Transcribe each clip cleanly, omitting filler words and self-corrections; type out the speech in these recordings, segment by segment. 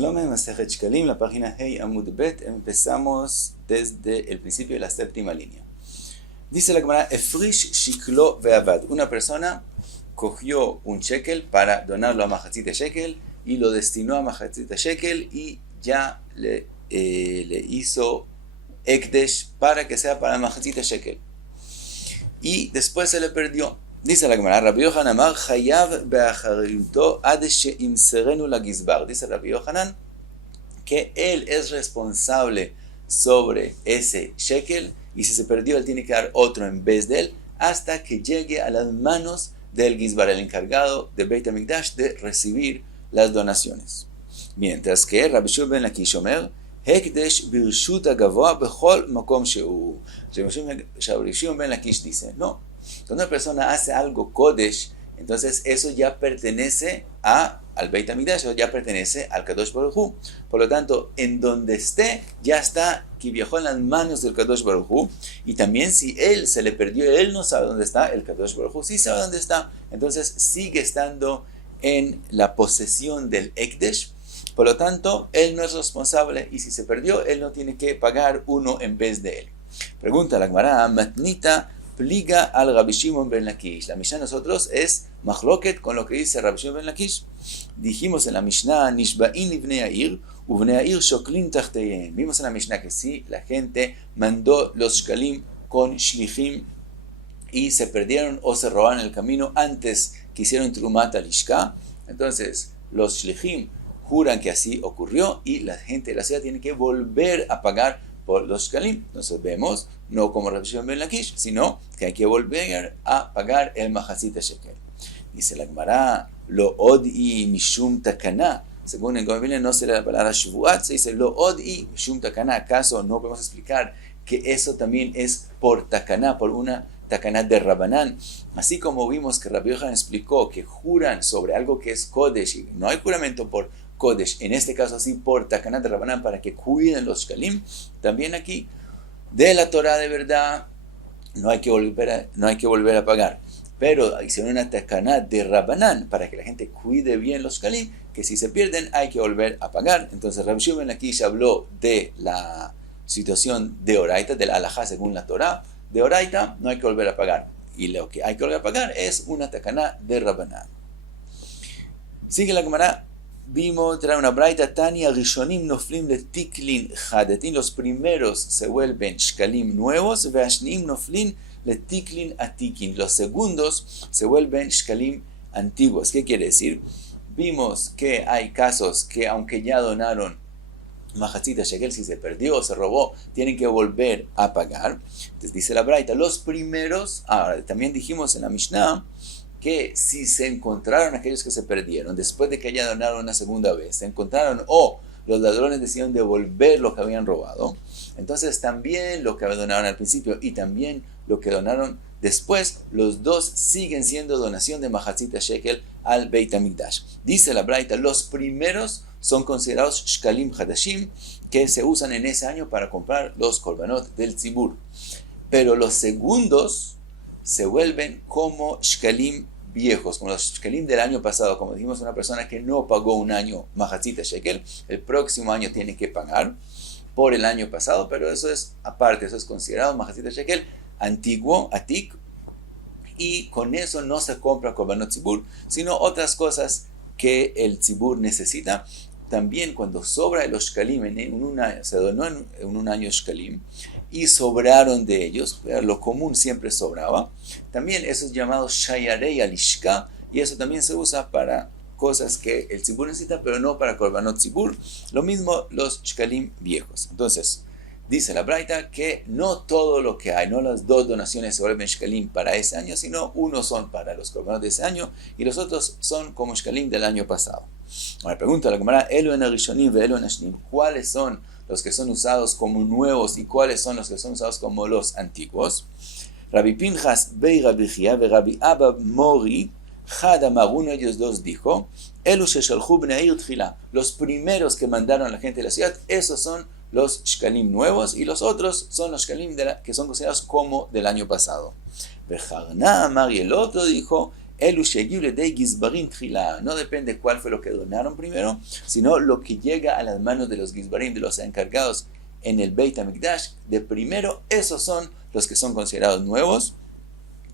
Shalom en Masejet Shkalim, la página Hey Amud Bet. Empezamos desde el principio de la séptima línea. Dice la Gemara, Efrish Shiklo Veavad. Una persona cogió un shekel para donarlo a Mahatzit shekel y lo destinó a Mahatzit shekel y ya le hizo Ekdesh para que sea para Mahatzit shekel. Y después se le perdió. Dice la Gemara, Rabbi Yohanan amar chayav be'achariyuto ad she'imserenu lagizbar. Dice Rabbi Yohanan que él es responsable sobre ese shekel y si se perdió él tiene que dar otro en vez de él hasta que llegue a las manos del gizbar, el encargado de Beit HaMikdash de recibir las donaciones. Mientras que Rabbi Shimon ben Lakish omer Hekdesh birshut hagavoa bechol makom she'u. Rabbi Shimon ben Lakish dice, no. Cuando una persona hace algo Kodesh, entonces eso ya pertenece al Beit HaMikdash, ya pertenece al Kadosh Baruj Hu. Por lo tanto, en donde esté, ya está que viajó en las manos del Kadosh Baruj Hu. Y también si él se le perdió, él no sabe dónde está, el Kadosh Baruj Hu sí sabe dónde está. Entonces sigue estando en la posesión del Ekdesh. Por lo tanto, él no es responsable y si se perdió, él no tiene que pagar uno en vez de él. Pregunta la Gemara, Matnita Pliga al Rabbi Shimon ben Lakish. La Mishnah de nosotros es Machloket con lo que dice Rabbi Shimon ben Lakish. Dijimos en la Mishnah, Nishba'in ibnei ha'ir, ubnei ha'ir shoklin tachteyem. Vimos en la Mishnah que sí, la gente mandó los shkalim con shlichim y se perdieron o se robaron el camino antes que hicieron trumat al-ishka. Entonces, los shlichim juran que así ocurrió y la gente de la ciudad tiene que volver a pagar por los shkalim. Entonces vemos, no como Rabbi Shimon ben Lakish, sino que hay que volver a pagar el Mahatzit shekel. Dice la Gemara, lo odi mishum takana. Según el Goy no se le da la palabra shvuat, se dice lo odi mishum takana. ¿Acaso no podemos explicar que eso también es por takana, por una takana de Rabanán? Así como vimos que Rabbi Yohanan explicó que juran sobre algo que es Kodesh y no hay juramento por Kodesh, en este caso así por Takanat de Rabanán para que cuiden los shkalim, también aquí de la Torah de verdad no hay que volver a pagar, pero hicieron una Takanat de Rabanán para que la gente cuide bien los shkalim, que si se pierden hay que volver a pagar. Entonces Rabbi Shimon aquí se habló de la situación de Oraita, del alajá según la Torah, de Oraita no hay que volver a pagar, y lo que hay que volver a pagar es una Takanat de Rabanán. Sigue la Gemara. Vimos, trae una braita, Tania Rishonim noflim le tiklin hadetin. Los primeros se vuelven shkalim nuevos, veashnim noflim le tiklin atikin. Los segundos se vuelven shkalim antiguos. ¿Qué quiere decir? Vimos que hay casos que aunque ya donaron Mahatzit shekel, si se perdió o se robó, tienen que volver a pagar. Entonces dice la braita, los primeros, ahora también dijimos en la Mishnah, que si se encontraron aquellos que se perdieron, después de que ya donaron una segunda vez, se encontraron o los ladrones decidieron devolver lo que habían robado, entonces también lo que donaron al principio y también lo que donaron después, los dos siguen siendo donación de Mahatzit shekel al Beit HaMikdash. Dice la Braita, los primeros son considerados shkalim hadashim, que se usan en ese año para comprar los korbanot del tzibur, pero los segundos se vuelven como shkalim viejos, como los shkalim del año pasado. Como dijimos, una persona que no pagó un año Mahatzit shekel, el próximo año tiene que pagar por el año pasado, pero eso es aparte, eso es considerado Mahatzit shekel antiguo, atik, y con eso no se compra korbanot tzibur, sino otras cosas que el tzibur necesita. También cuando sobra de los shkalim, se donó en un año shkalim, y sobraron de ellos, lo común siempre sobraba, también eso es llamado shayarei alishka, y eso también se usa para cosas que el tzibur necesita, pero no para korbanot tzibur. Lo mismo los shkalim viejos. Entonces, dice la Braita que no todo lo que hay, no las dos donaciones se vuelven shkalim para ese año, sino unos son para los korbanot de ese año, y los otros son como shkalim del año pasado. Ahora pregunta la Gemara, Elu en Arishonim ve Elu en Ashnim, ¿cuáles son los que son usados como nuevos y cuáles son los que son usados como los antiguos? Rabbi Pinchas bei Rabbi Chia ve Rabbi Abba Mori Had Amar, uno de ellos dos dijo, Elu sheshalchu bnei ha'ir tchila, los primeros que mandaron a la gente de la ciudad, esos son los shkalim nuevos, y los otros son los shkalim que son considerados como del año pasado. Vejarna Amar, y el otro dijo, No depende cuál fue lo que donaron primero, sino lo que llega a las manos de los gizbarim, de los encargados en el Beit HaMikdash. De primero, esos son los que son considerados nuevos,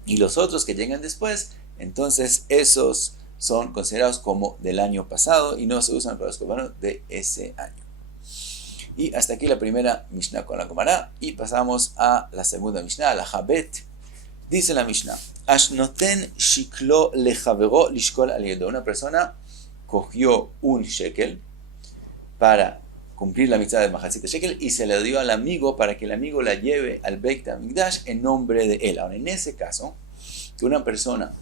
y los otros que llegan después, entonces esos son considerados como del año pasado y no se usan para los corbanos de ese año. Y hasta aquí la primera Mishnah con la Gemara, y pasamos a la segunda Mishnah, la Habet. Dice la Mishnah: Ashnoten shiklo lechavero lishkol al yedo. Una persona cogió un shekel para cumplir la mitzvah de Mahatzit shekel y se la dio al amigo para que el amigo la lleve al Beit HaMikdash en nombre de él. Ahora, en ese caso, que una persona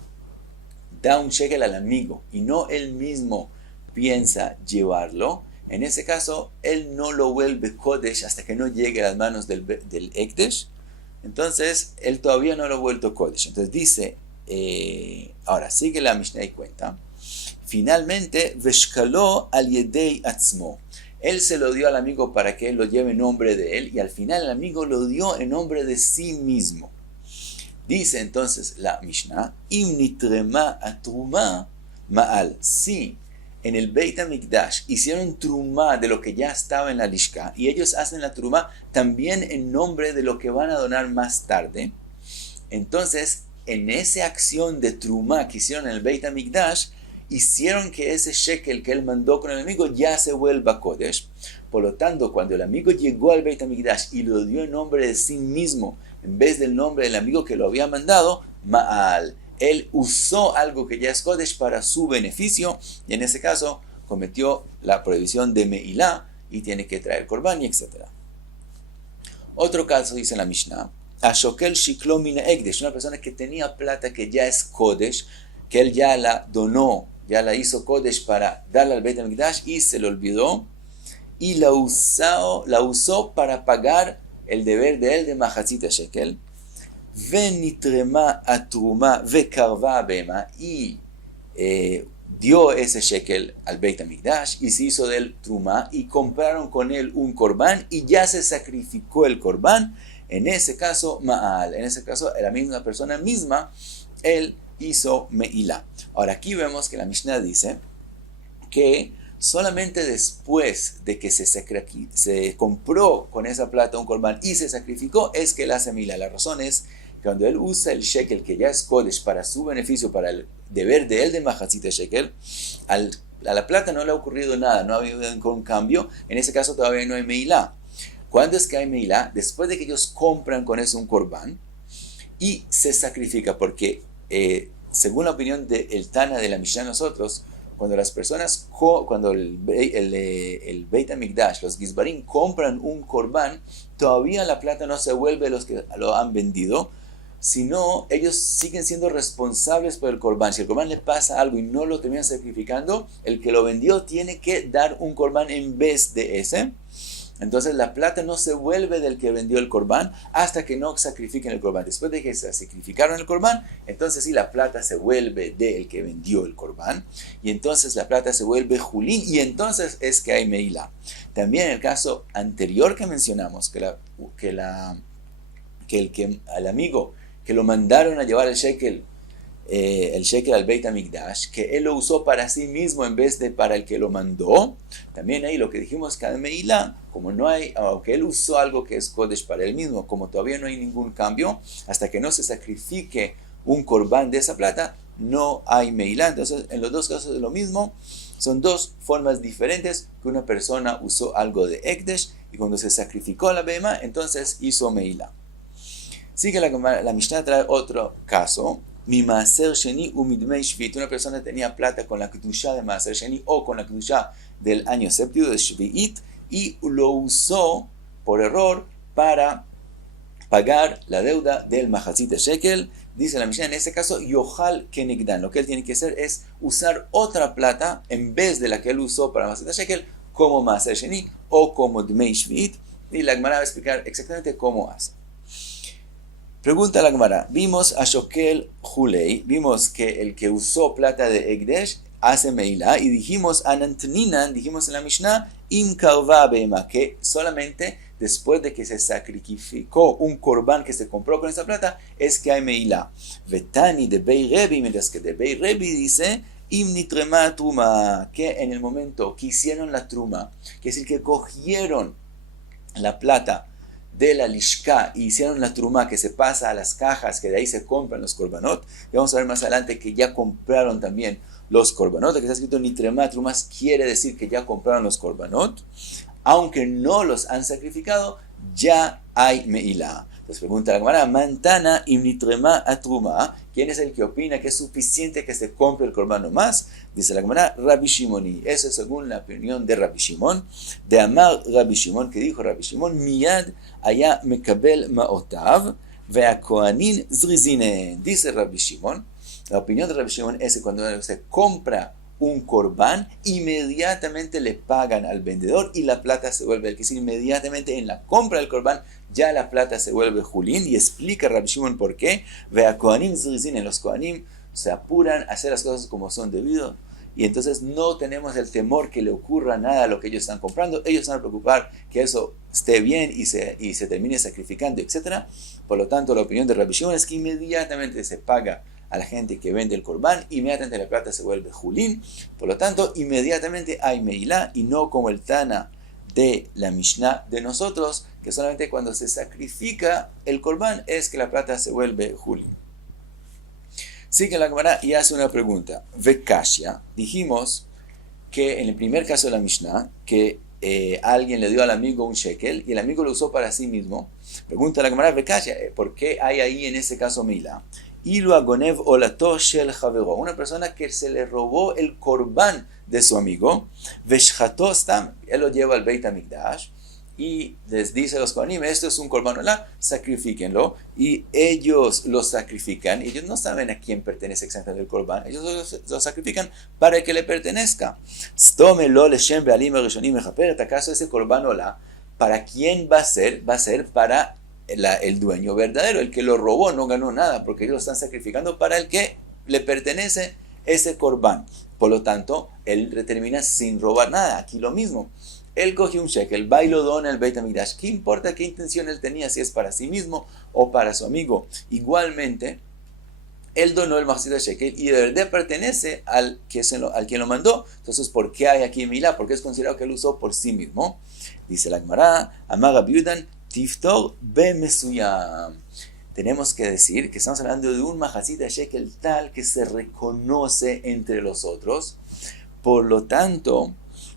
da un shekel al amigo y no él mismo piensa llevarlo, en ese caso, él no lo vuelve Kodesh hasta que no llegue a las manos del Ekdesh. Entonces, él todavía no lo ha vuelto Kodesh. Entonces dice, ahora sigue la Mishnah y cuenta, finalmente, Veshkalo al Yedei Atzmo. Él se lo dio al amigo para que él lo lleve en nombre de él, y al final el amigo lo dio en nombre de sí mismo. Dice entonces la Mishnah, Im nitrema atruma ma'al. Si en el Beit HaMikdash hicieron trumá de lo que ya estaba en la Lishka, y ellos hacen la trumá también en nombre de lo que van a donar más tarde, entonces en esa acción de trumá que hicieron en el Beit HaMikdash, hicieron que ese shekel que él mandó con el amigo ya se vuelva Kodesh. Por lo tanto, cuando el amigo llegó al Beit HaMikdash y lo dio en nombre de sí mismo, en vez del nombre del amigo que lo había mandado, Ma'al, él usó algo que ya es Kodesh para su beneficio, y en ese caso cometió la prohibición de Meilá y tiene que traer Korban y etc. Otro caso dice la Mishnah, Ashokel Shiklo Mina Ekdesh, una persona que tenía plata que ya es Kodesh, que él ya la donó, ya la hizo Kodesh para darla al Beit HaMikdash y se le olvidó, y la usó para pagar el deber de él de Mahatzit shekel. Venitrema atruma vekarva bema, y dio ese shekel al Beit HaMikdash y se hizo de él truma y compraron con él un korban y ya se sacrificó el korban. En ese caso, ma'al, en ese caso la misma persona misma, él hizo meilá. Ahora aquí vemos que la Mishnah dice que solamente después de que se compró con esa plata un korban y se sacrificó es que él hace meilá. La razón es que cuando él usa el shekel que ya es Kodesh para su beneficio, para el deber de él de Mahatzit shekel, a la plata no le ha ocurrido nada, no ha habido ningún cambio. En ese caso todavía no hay meilá. ¿Cuándo es que hay meilá? Después de que ellos compran con eso un korban y se sacrifica, porque según la opinión del Tana de la Mishnah, nosotros, cuando las personas, cuando el Beit HaMikdash, los Gizbarim compran un korban, todavía la plata no se vuelve los que lo han vendido, sino ellos siguen siendo responsables por el korban. Si el korban le pasa algo y no lo terminan sacrificando, el que lo vendió tiene que dar un korban en vez de ese. Entonces la plata no se vuelve del que vendió el korban hasta que no sacrifiquen el korban. Después de que se sacrificaron el korban, entonces sí la plata se vuelve del que vendió el korban, y entonces la plata se vuelve julín, y entonces es que hay meilá. También en el caso anterior que mencionamos, al amigo que lo mandaron a llevar el shekel al Beit HaMikdash, que él lo usó para sí mismo en vez de para el que lo mandó, también ahí lo que dijimos que meilá, como no hay, aunque él usó algo que es Kodesh para él mismo, como todavía no hay ningún cambio, hasta que no se sacrifique un korban de esa plata, no hay meilá. Entonces en los dos casos es lo mismo, son dos formas diferentes que una persona usó algo de Ekdesh y cuando se sacrificó la bema, entonces hizo meilá. Sigue la Mishnah, trae otro caso. Mi Maaser Sheni umidmei Shvit. Una persona tenía plata con la Kedushá de Maaser Sheni o con la Kedushá del año séptimo de Shvi'it y lo usó por error para pagar la deuda del Mahatzit shekel. Dice la Mishnah, en ese caso, Yohal Kenegdan. Lo que él tiene que hacer es usar otra plata en vez de la que él usó para Mahatzit shekel, como Maaser Sheni o como Dmei Shvi'it. Y la Gemara va a explicar exactamente cómo hace. Pregunta la Gemara, vimos a Shokel Hulei, vimos que el que usó plata de Ekdesh hace meilá, y dijimos Anantninan, dijimos en la Mishnah, Im Karva Bema, que solamente después de que se sacrificó un corbán que se compró con esa plata, es que hay meilá. Vetani de Bei Rebi, mientras que de Bei Rebi dice, Imni trema truma, que en el momento que hicieron la truma, que es decir, que cogieron la plata de la lishka y hicieron la truma que se pasa a las cajas, que de ahí se compran los korbanot, y vamos a ver más adelante que ya compraron también los korbanot, que está escrito nitrema trumas, quiere decir que ya compraron los korbanot, aunque no los han sacrificado, ya hay meilá. Entonces pregunta la Gemara, Mantana imnitrema atruma, ¿quién es el que opina que es suficiente que se compre el corbano más? Dice la Gemara, Rabbi Shimoni. Eso es según la opinión de Rabbi Shimon, de Amar Rabbi Shimon, que dijo Rabbi Shimon, Miyad haya mekabel ma'otav, ve'akohanin zrizinen. Dice Rabbi Shimon, la opinión de Rabbi Shimon es que cuando se compra un corbán, inmediatamente le pagan al vendedor y la plata se vuelve, es decir, inmediatamente en la compra del corbán ya la plata se vuelve julín, y explica Rabbi Shimon por qué. Vea kohanim zrizin, en los kohanim se apuran a hacer las cosas como son debido, y entonces no tenemos el temor que le ocurra nada a lo que ellos están comprando. Ellos van a preocupar que eso esté bien y se termine sacrificando, etc. Por lo tanto, la opinión de Rabbi Shimon es que inmediatamente se paga a la gente que vende el corbán, inmediatamente la plata se vuelve julín. Por lo tanto, inmediatamente hay meilá, y no como el Tana de la Mishnah de nosotros, que solamente cuando se sacrifica el corbán es que la plata se vuelve julín. Sigue la Gemara y hace una pregunta. Vekashia, dijimos que en el primer caso de la Mishnah, que alguien le dio al amigo un shekel y el amigo lo usó para sí mismo. Pregunta la Gemara, Vekashia, ¿por qué hay ahí en ese caso meilá? Ilu agonev olato shel javero, una persona que se le robó el corbán de su amigo, veshchato stam, él lo lleva al Beit HaMikdash y les dice a los kohanim, esto es un corbán olá, sacrifíquenlo, y ellos lo sacrifican, y ellos no saben a quién pertenece exactamente el corbán, ellos lo sacrifican para que le pertenezca. Stomelo leshem be'alim rishonim mechaper, ¿acaso ese corbán olá para quién va a ser? Va a ser para el dueño verdadero, el que lo robó no ganó nada, porque ellos lo están sacrificando para el que le pertenece ese corbán. Por lo tanto, él termina sin robar nada. Aquí lo mismo. Él coge un shekel, va y lo dona al Beit HaMikdash. ¿Qué importa qué intención él tenía, si es para sí mismo o para su amigo? Igualmente, él donó el mahzit de shekel y de verdad pertenece al quien lo mandó. Entonces, ¿por qué hay aquí milá? Porque es considerado que él usó por sí mismo. Dice la Gemara, Amar Rabbi Yudan, Tiftor be-mesuyam. Tenemos que decir que estamos hablando de un mahzit de shekel tal que se reconoce entre los otros. Por lo tanto,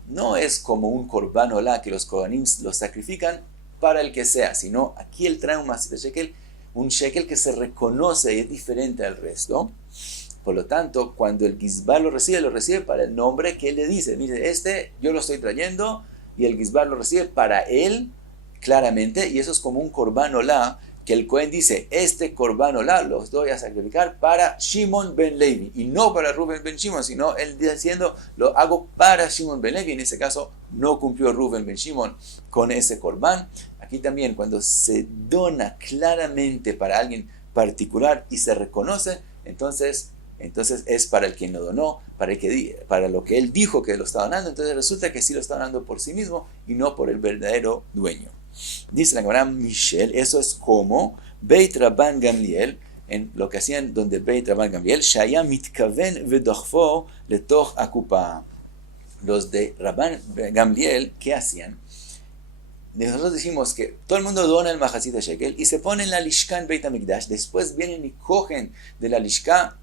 no es como un corbán olá que los kohanim lo sacrifican para el que sea, sino aquí él trae un mahzit de shekel, un shekel que se reconoce y es diferente al resto. Por lo tanto, cuando el gizbar lo recibe para el nombre que él le dice. Mire, este yo lo estoy trayendo, y el gizbar lo recibe para él claramente, y eso es como un corbán olá, que el Cohen dice, este corbán olá los voy a sacrificar para Shimon ben Levi, y no para Reuben ben Shimon, sino él diciendo, lo hago para Shimon ben Levi. En ese caso, no cumplió Reuben ben Shimon con ese corbán. Aquí también, cuando se dona claramente para alguien particular y se reconoce, entonces es para el que lo donó, para lo que él dijo que lo estaba donando. Entonces resulta que sí lo está donando por sí mismo y no por el verdadero dueño. Dice la Gemara Michel, eso es como Beit Rabban Gamliel, en lo que hacían donde Beit Rabban Gamliel, Shaya mitkaven vedochfo letoch akupa. Los de Rabban Gamliel, ¿qué hacían? Nosotros decimos que todo el mundo dona el mahzit de shekel y se pone en la lishka en Beit HaMikdash. Después vienen y cogen de la lishka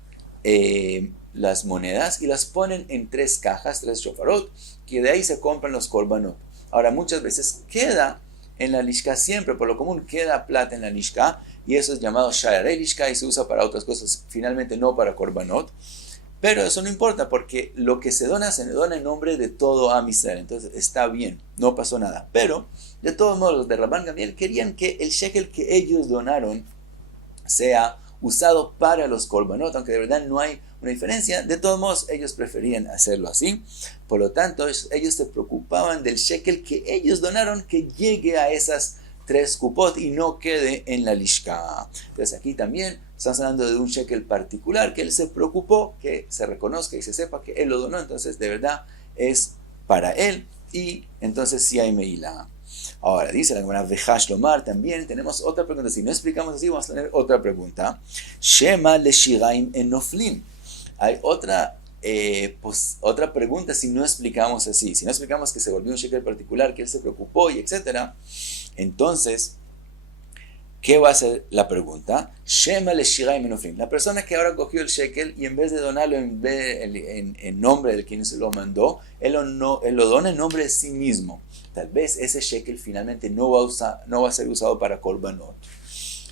las monedas y las ponen en 3 cajas, 3 shofarot, que de ahí se compran los korbanot. Ahora, muchas veces queda en la lishka, siempre por lo común queda plata en la lishka, y eso es llamado sha'arei lishka y se usa para otras cosas, finalmente no para korbanot. Pero eso no importa, porque lo que se dona en nombre de todo Am Israel. Entonces está bien, no pasó nada. Pero, de todos modos, los de Rabban Gamliel querían que el shekel que ellos donaron sea usado para los korbanot, aunque de verdad no hay una diferencia. De todos modos, ellos preferían hacerlo así. Por lo tanto, ellos se preocupaban del shekel que ellos donaron, que llegue a esas 3 kupot y no quede en la lishka. Entonces aquí también estamos hablando de un shekel particular que él se preocupó, que se reconozca y se sepa que él lo donó. Entonces de verdad es para él, y entonces sí hay meilá. Ahora, dice la Gemara, Vejash Lomar, también tenemos otra pregunta. Si no explicamos así, vamos a tener otra pregunta. Shema le shiraim en noflim. Hay otra pregunta si no explicamos así. Si no explicamos que se volvió un shekel particular, que él se preocupó y etcétera. Entonces, ¿qué va a ser la pregunta? Shema le shiraim en noflim. La persona que ahora cogió el shekel y en vez de donarlo en nombre del quien se lo mandó, él lo dona en nombre de sí mismo. Tal vez ese shekel finalmente no va a ser usado para korbanot,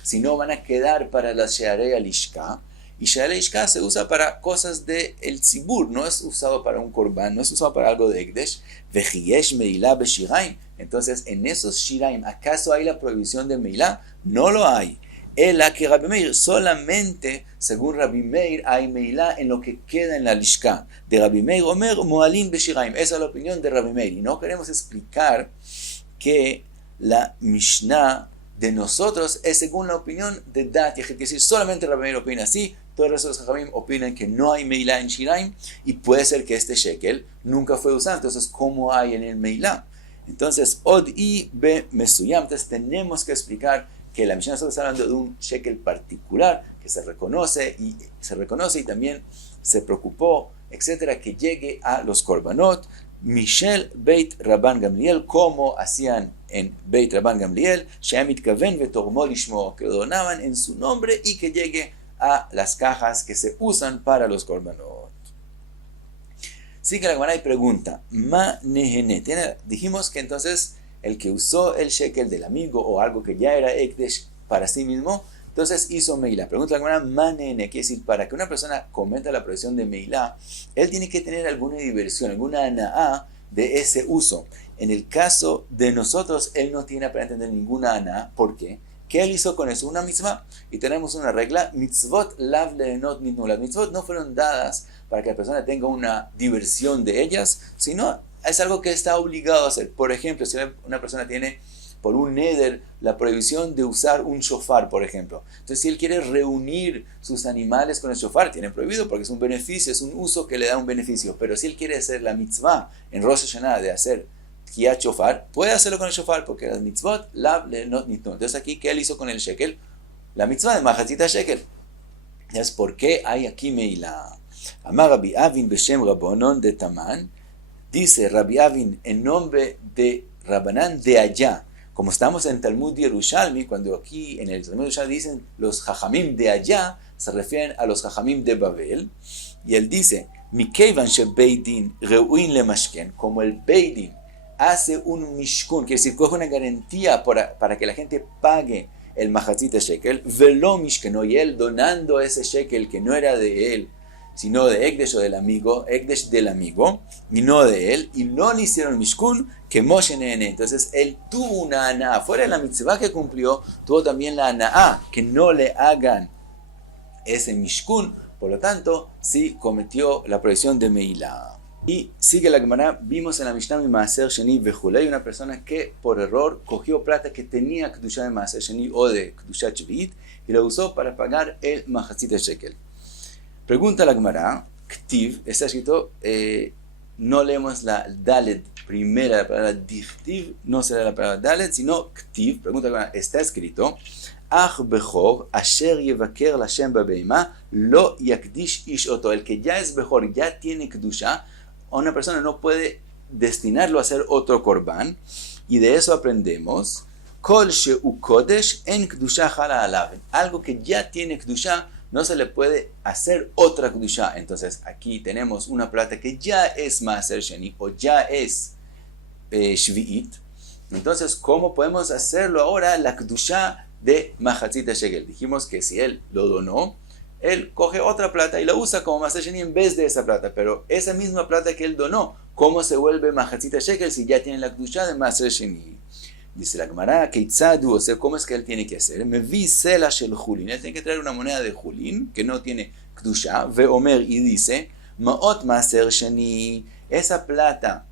sino van a quedar para la shearei alishka. Y shearei alishka se usa para cosas del tzibur, no es usado para un korban, no es usado para algo de ekdesh. Vejiyesh meilá beshiraim. Entonces, en esos shiraim, ¿acaso hay la prohibición de meilá? No lo hay. Ela que Rabbi Meir, solamente según Rabbi Meir hay meilá en lo que queda en la lishka. De Rabbi Meir Omer moalin beshiraim. Esa es la opinión de Rabbi Meir. Y no queremos explicar que la Mishnah de nosotros es según la opinión de Dat. Es decir, solamente Rabbi Meir opina así, todos los otros Jajamim opinan que no hay meilá en shiraim, y puede ser que este shekel nunca fue usado. Entonces, ¿cómo hay en el meilá? Entonces, od y be mesuyam. Entonces, tenemos que explicar que la Mishnah está hablando de un shekel particular que se reconoce y también se preocupó, etcétera, que llegue a los korbanot. Mishel Beit Rabban Gamliel, como hacían en Beit Rabban Gamliel, Sheamit Kaven vetormo lishmo, que lo donaban en su nombre y que llegue a las cajas que se usan para los korbanot. Sigue la Gemara y pregunta, Ma nehene. Dijimos que entonces el que usó el shekel del amigo o algo que ya era ekdesh para sí mismo, entonces hizo meilá. Pregunta la Gemara, Ma nehene, quiere decir, para que una persona cometa la prohibición de meilá, él tiene que tener alguna diversión, alguna anaá de ese uso. En el caso de nosotros, él no tiene para entender ninguna anaá. ¿Por qué? ¿Qué él hizo con eso? Una mitzvah. Y tenemos una regla, mitzvot lav leenot nitnu. Las mitzvot no fueron dadas para que la persona tenga una diversión de ellas, sino es algo que está obligado a hacer. Por ejemplo, si una persona tiene por un neder la prohibición de usar un shofar, por ejemplo. Entonces, si él quiere reunir sus animales con el shofar, tiene prohibido porque es un beneficio, es un uso que le da un beneficio. Pero si él quiere hacer la mitzvah en Rosh Hashanah de hacer Tkiat shofar, puede hacerlo con el shofar porque las mitzvot lav leenot nitnu. Entonces, aquí, ¿qué él hizo con el shekel? La mitzvah de mahatzita shekel. Es por qué hay aquí meilá. Amar Rabbi Avin beshem Rabbanon de Taman. Dice Rabbi Avin en nombre de Rabbanán de allá. Como estamos en Talmud Yerushalmi, cuando aquí en el Talmud Yerushalmi dicen los Jajamim de allá, se refieren a los Jajamim de Babel. Y él dice, Mikeivan she Beidin reuin le mashken, como el Beidin hace un mishkun, quiere decir, coge una garantía para que la gente pague el mahatzit shekel, velo mishkeno, y él donando ese shekel que no era de él, sino de Ekdesh o del amigo, Ekdesh del amigo, y no de él, y no le hicieron mishkun, que Moshe nene. Entonces él tuvo una ana'a, fuera de la mitzvah que cumplió, tuvo también la ana'a, que no le hagan ese mishkun, por lo tanto, sí cometió la prohibición de meilá. Y sigue la Gemara, vimos en la Mishnah mi Maaser Sheni Vejulei, una persona que por error cogió plata que tenía Kedushá de Maaser Sheni o de Kedushá Shvi'it y lo usó para pagar el Mahatzit Shekel. Pregunta la Gemara, Ktiv, está escrito, no leemos la Dalet primera, la palabra Dichtiv, no será la palabra Dalet, sino Ktiv. Pregunta la Gemara, está escrito, Ach Bechor, Asher Yevaker Lashem Babeima, Lo Yakdish Ish Oto. El que ya es Bechor, ya tiene Kedushá, una persona no puede destinarlo a hacer otro korban, y de eso aprendemos, Kol She'u Kodesh en Kedushá Jala Alav. Algo que ya tiene Kedushá, no se le puede hacer otra Kedushá. Entonces aquí tenemos una plata que ya es Maaser Sheni o ya es Shvi'it. Entonces, ¿cómo podemos hacerlo ahora la Kedushá de Mahatzit Shekel? Dijimos que si él lo donó, él coge otra plata y la usa como Maaser Sheni en vez de esa plata. Pero esa misma plata que él donó, ¿cómo se vuelve Mahatzit Shekel si ya tiene la Kedushá de Maaser Sheni? Dice la Gemara, Keitzadu, o sea, ¿cómo es que él tiene que hacer? Me vi sela shel julin. Él tiene que traer una moneda de julin, que no tiene Kedushá, ve Omer, y dice, Maot Maaser Sheni, esa plata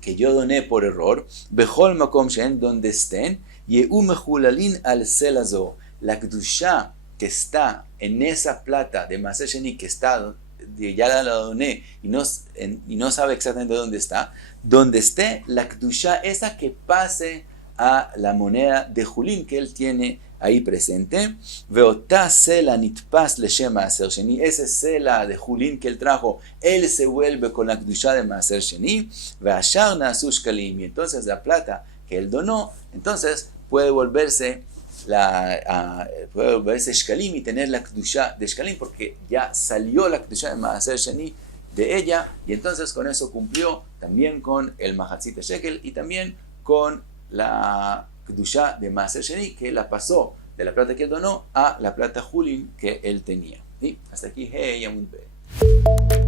que yo doné por error, Bechol Makom Shen, donde estén, Yehu Mechulalin al Selazo, la Kedushá que está en esa plata de Maaser Sheni, que está, ya la doné, y no sabe exactamente dónde está, donde esté la Kedushá esa, que pase a la moneda de Julín que él tiene ahí presente. Veotá sela nitpas leshem maaser sheni. Ese sela de Julín que él trajo, él se vuelve con la kedushá de maaser sheni. Veashar naasu shkalim. Y entonces la plata que él donó, entonces puede volverse shkalim y tener la kedushá de shkalim, porque ya salió la kedushá de maaser sheni de ella, y entonces con eso cumplió también con el mahatzit shekel y también con la kedushá de maaser sheni, que la pasó de la plata que él donó a la plata Julín que él tenía. ¿Sí? Hasta aquí, hey, Amud Be.